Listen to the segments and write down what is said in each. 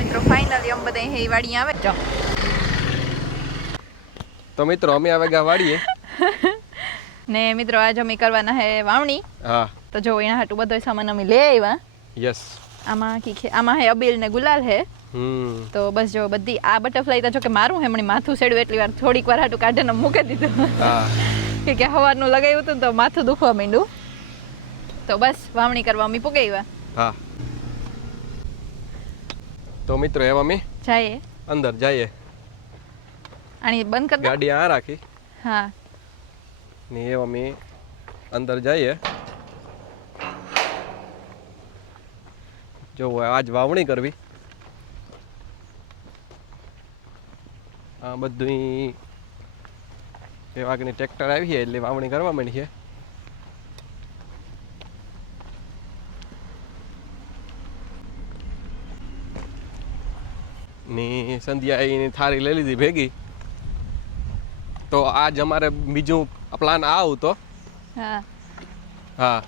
મિત્રો ફાઇનલી અમે બધા અહીં વાડી આવે જો તો મિત્રો અમે આવે ગા વાડીએ ને મિત્રો આજ અમે કરવાના હે વાવણી. હા તો જો એના હાટુ બધો સામાન અમે લઈ આવ્યા. યસ આમાં હે અબીલ ને ગુલાલ હે. તો બસ જો બધી આ બટરફ્લાય તો જો કે મારું હે મને માથું સેડ્યું એટલી વાર થોડીક વાર હાટુ કાઢીને મૂકી દીધું. હા કે હવારનું લગાવ્યું હતું તો માથું દુખવા માંડ્યું. તો બસ વાવણી કરવા અમે પુગાવ્યા. હા તો મિત્રો એવા અમે જઈએ અંદર જઈએ. આની બંધ કર દે ગાડી આ રાખી. હા ને એવા અમે અંદર જઈએ. જો આજ વાવણી કરવી. આ બધું એ વાગની ટ્રેક્ટર આવી છે એટલે વાવણી કરવા માંડી છે. ની સંધ્યા એની થાળી લઈ લીધી ભેગી. તો આજ અમારે બીજું પ્લાન આવું તો હા હા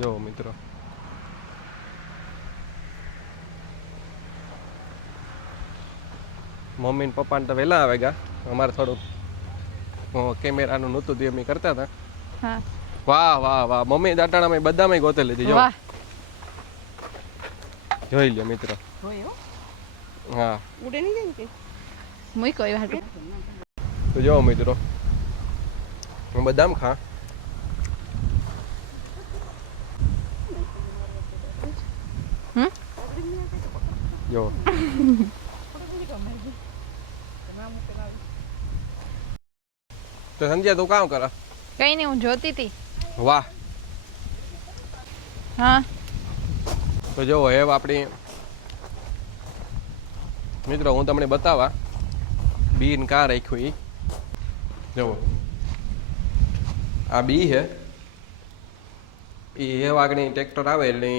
જો મિત્રો મમ્મી ને પપ્પા ને તો વહેલા આવે ગયા. અમારે થોડુંક કેમેરાનું નહોતું તે અમે કરતા હતા. હા વાહ વાહ વાહ મમ્મી દાટાણામાં બધામાં ગોતે લીધી. જો જોઈ લ્યો મિત્રો. હા ઉડે નહીં જાય કે મૂકો એ હાટુ. તો જો મિત્રો હું બદામ ખા. જો તો સંધ્યા તું કામ કર. કઈ નહીં હું જોતી હતી. વાહ હા તો જો હવે આપણી મિત્રો હું તમને બતાવવા બીન કા રાખ્યું. જો આ બી છે એ આગળ ટ્રેક્ટર આવે એટલે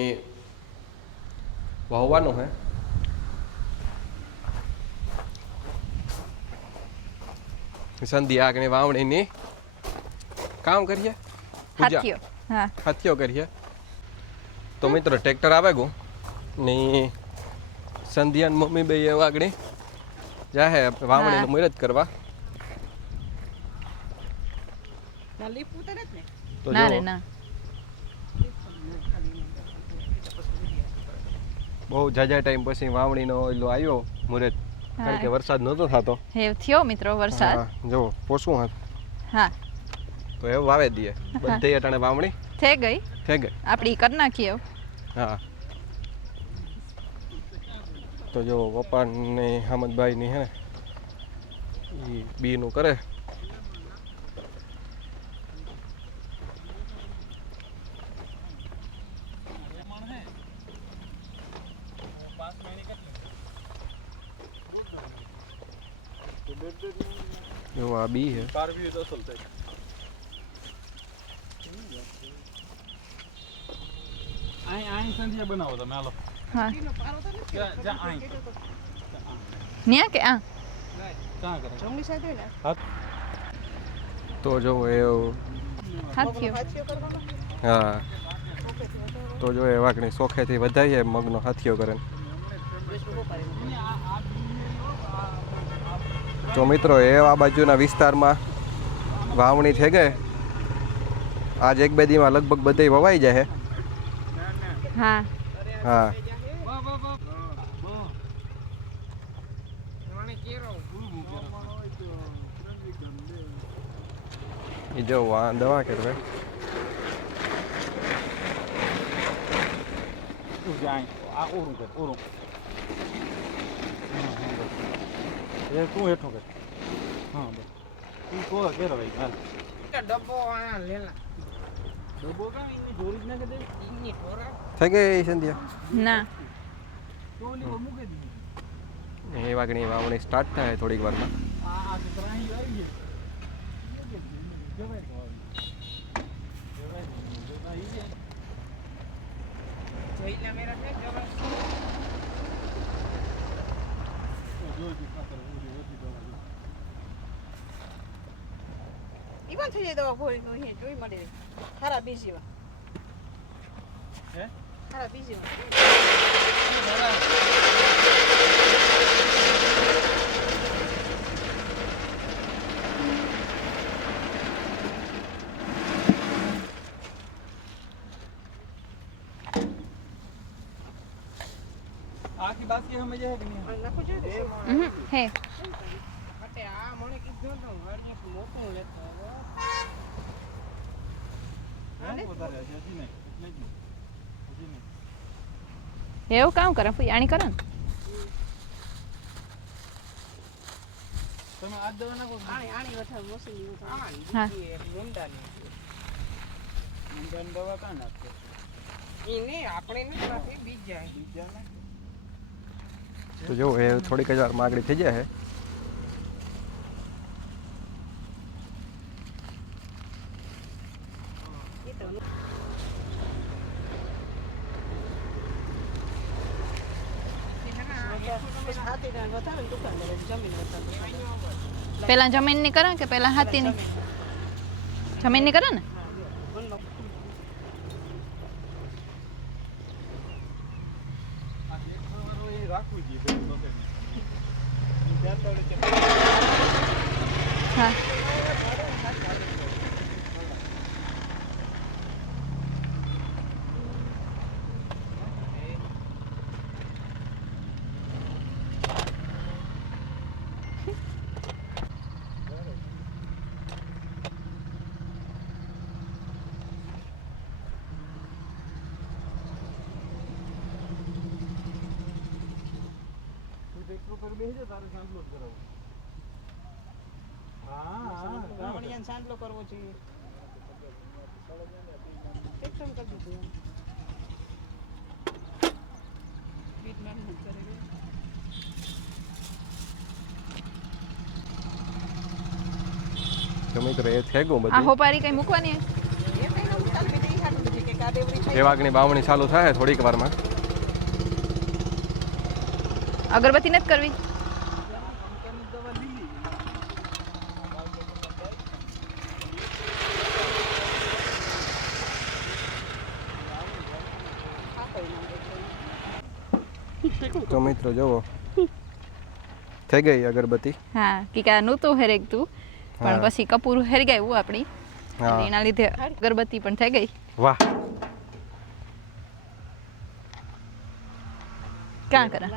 વાવવાનું છે. સંધી આગળ વાવણીની કામ કરીએ. હાથીઓ હા હાથીઓ કરીએ. તો મિત્રો ટ્રેક્ટર આવે ગયું ને સંધ્યા ને મમ્મી બે એવા આગળ જાહે વાવણીનું મુહૂર્ત કરવા. તો ના રે ના બહુ જાજા ટાઈમ પછી વાવણીનો ઓલો આવ્યો મુહૂર્ત. કારણ કે વરસાદ નહોતો થતો. હે થયો મિત્રો વરસાદ. જો પોસું હાથ. હા તો એવું વાવે દઈએ બધે અટાણે વાવણી થઈ ગઈ આપણી કરી નાખીએ. હા તો જો પપ્પા ને હામદભાઈ ની હે ને એ બી નું કરે. જો આ બી હે. સંધ્યા બનાવો તમે હાલો. હા ન્યા કે આ તો જો એ હાથીઓ હા તો જો એ વાકણી સોખેથી વધારીએ મગનો હાથીઓ કરે. તો મિત્રો એ આ બાજુના વિસ્તારમાં વાવણી થઈ ગઈ. આજ એક બે દીમાં લગભગ બધે વવાઈ જાય. હા હા એ જો દવા કરે આ ઓરું કર ઓરું એ તું હેઠો કર. હા બસ તું કો કેરો ભાઈ હાલ ડબ્બો આ લેલા ડબ્બો કા ઇની જોરી જ ના કે દે ઇની ઠોરા થઈ ગઈ સંધ્યા ના તો ઓલી કો મૂકે દી એ વાગણી વાવણી સ્ટાર્ટ થાય થોડીક વારમાં. આ ત્રાહી આવી ગઈ જવાય તો જોઈલા મેરા કે જવાય જો પાત્ર ઓલી ઓલી દવા ઈવન થઈ જાય દવા ભોઈ નો હે જોઈ મળે ખરા બીજીવા હે હારા બીજી આખી બાકી હમે જે હે કે નહીં નાખો છે હે અટે આ મને કીધું તો વાડીએ મોટું લેતો હા વધારે છે હજી નહીં એટલે જ હજી નહીં એવું કામ કરે ફૂઈ આણી કરે ને તમે આ દવા નાખો આણી વથા મોસલી વથા હા મુંડાની દવા કાં નાખો ઈ ને આપણે ન નાખી બીજા નાખે તો જો એ થોડીક જ વારમાં આગળ થઈ જાય પેલા જમીન ની કરે કે પેલા હાથી ની જમીન ની કરે ને હા સાંતલો કરવો છે તો મિત્રો એ થઈ ગયું આ બધું હોપારી કઈ મૂકવાની એ વાગની બાવણી ચાલુ થાય થોડીક વારમાં અગરબત્તી નથી કરવી તો મિત્રો જોવો થઈ ગઈ અગરબત્તી હા કે નહોતું હેરેક તું પણ પછી કપૂર હેરી ગયું આપણી હા એના લીધે અગરબત્તી પણ થઈ ગઈ વાહ ક્યાં કરે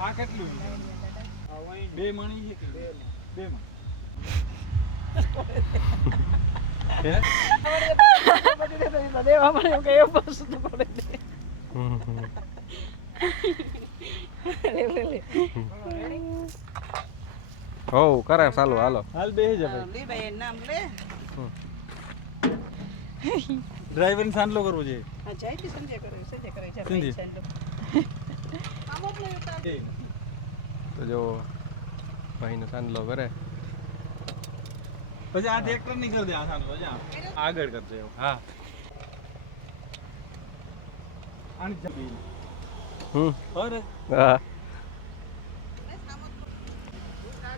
આ કેટલું બે મણી છે કે બે મણ દેવા મને કે એ પાછું તો પડે હો કરે ચાલો હાલો હાલ બેહી જા ભાઈ લે ભાઈ નામ લે ડ્રાઈવર ને સાંડલો કરવો છે હા જાય કે સંજય કરે છે ભાઈ સાંડલો તો જો ભાઈનો સાંડલો કરે પછી આ ટ્રેક્ટર ની કર દે આ સાંડલો જા આગળ કરજે હા આની જબી ઓર હા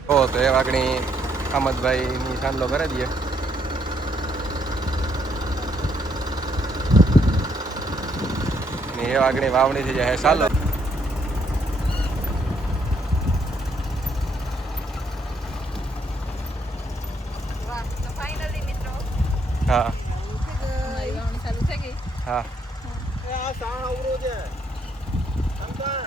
તો એ વાગણી અહમદભાઈની સાંડલો કરી દઈએ ને એ વાગણી વાવણી થઈ જાય ચાલો હા હા આ સાણ અવરો છે અંકા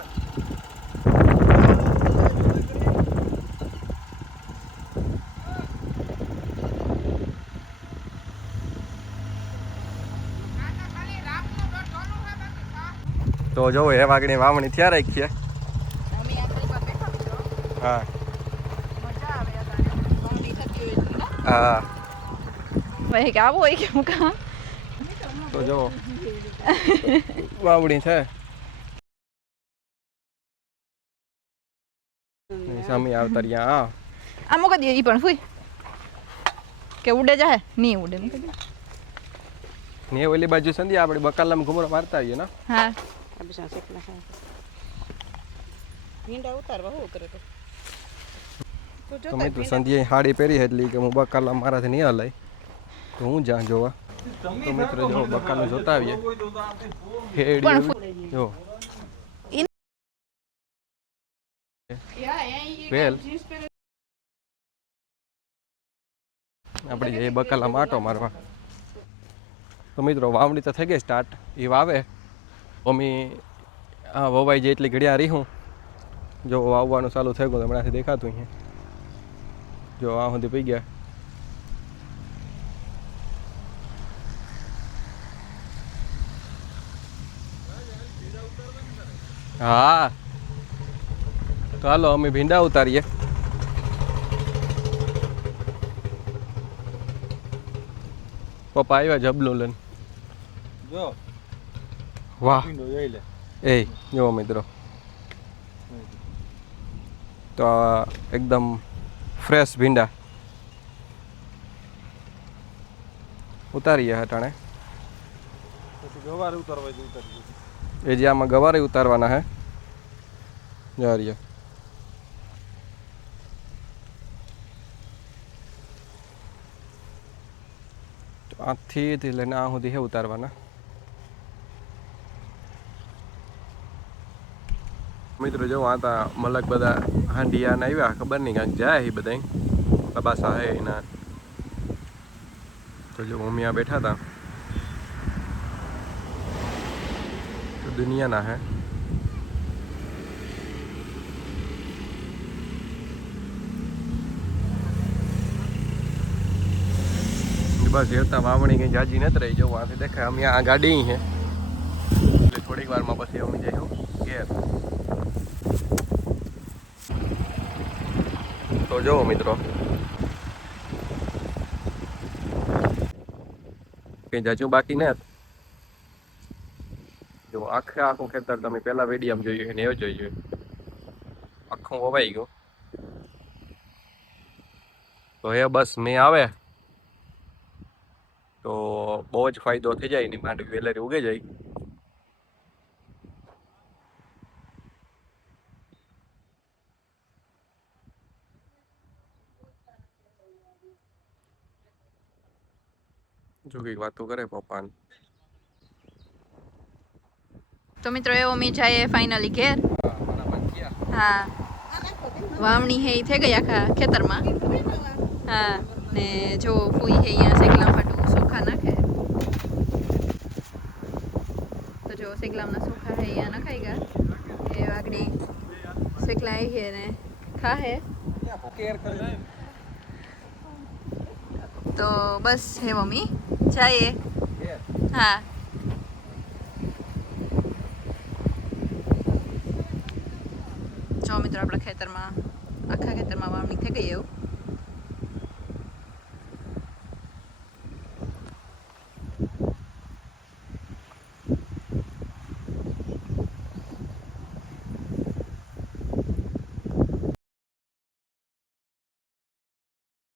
તો જો એ વાગણી વાવણી થયા રાખીએ હા હા ભાઈ કે આવો હોય કે હું કા તો જો વાવણી છે સામે આવતા રહ્યા આ મૂકી દે ઈ પણ ફૂઈ કે ઉડે જાય નહીં ઉડે મૂકી દે ને ઓલી બાજુ સંધી આપણે બકાલામાં ઘુમરો મારતા આવીએ ને હા તો મિત્રો સંધ્યાએ સાડી પહેરી એટલે કે હું બકાલા મારાથી નહીં હલાય તો હું જ્યાં જોવા તો મિત્રો જો બકાલું જોતા આવીએ હેડી પણ જો વેલ આપણે જઈએ બકાલા માટો મારવા. તો મિત્રો વાવણી તો થઈ ગઈ સ્ટાર્ટ. એ વાવે મમ્મી હા વવાઈ જાય એટલી ઘડિયા રહી હું જો વાવવાનું ચાલુ થઈ ગયું હમણાંથી દેખાતું અહીંયા જો આ સુધી પી ગયા. હા તો હાલો અમે ભીંડા ઉતારીએ. પપ્પા આવ્યા જબલું લઈને. જો વાહ પીંડો જોઈ લે. એ જો મિત્રો તો આ એકદમ ફ્રેશ ભીંડા ઉતારીએ હટાણે. પછી ગવાર ઉતારવા જ ઉતારી એ જે આમાં ગવારે ઉતારવાના હે જારીએ. આથી લઈને આ સુધી હે ઉતારવાના. મિત્રો જો આ તા મલક બધા હાંડિયા ને આવ્યા ખબર નહીં કાંઈક જાય એ બધા તબાસા હે એના. તો જો મમ્મી આ બેઠા હતા તો દુનિયાના હે. બસ હેરતા વાવણી કઈ જાજી નથી રહી. જો આથી દેખાય અમે આ ગાડી છે એટલે થોડીક વારમાં પછી અમે જઈશું ઘેર. તો જો મિત્રો કઈ જાજુ બાકી ને જો આખે આખું ખેતર તમે પેલા વિડીયો જોયું ને એવું જોયું આખું વવાઈ ગયું. તો એ બસ મેં આવે તો બહુ જ ફાયદો થઈ જાય એની માંડવી વેલેરી ઉગે જાય. જો કઈક વાતો કરે પપ્પાને. તો મિત્રો એવો મી જાય ફાઇનલી ઘેર. હા વાવણી હે ઈ થઈ ગઈ આખા ખેતરમાં. હા ને જો ફૂઈ હે અહીંયા સેકલા ફાટું સોખા નાખે. તો જો સેકલામના સોખા હે અહીંયા નખાઈ ગયા. એ વાગડી સેકલા આવી હે ને ખા હે. તો બસ હે મમ્મી જઈએ. હા જો મિત્રો આપણા ખેતરમાં આખા ખેતરમાં વાવણી થઈ ગઈ એવું.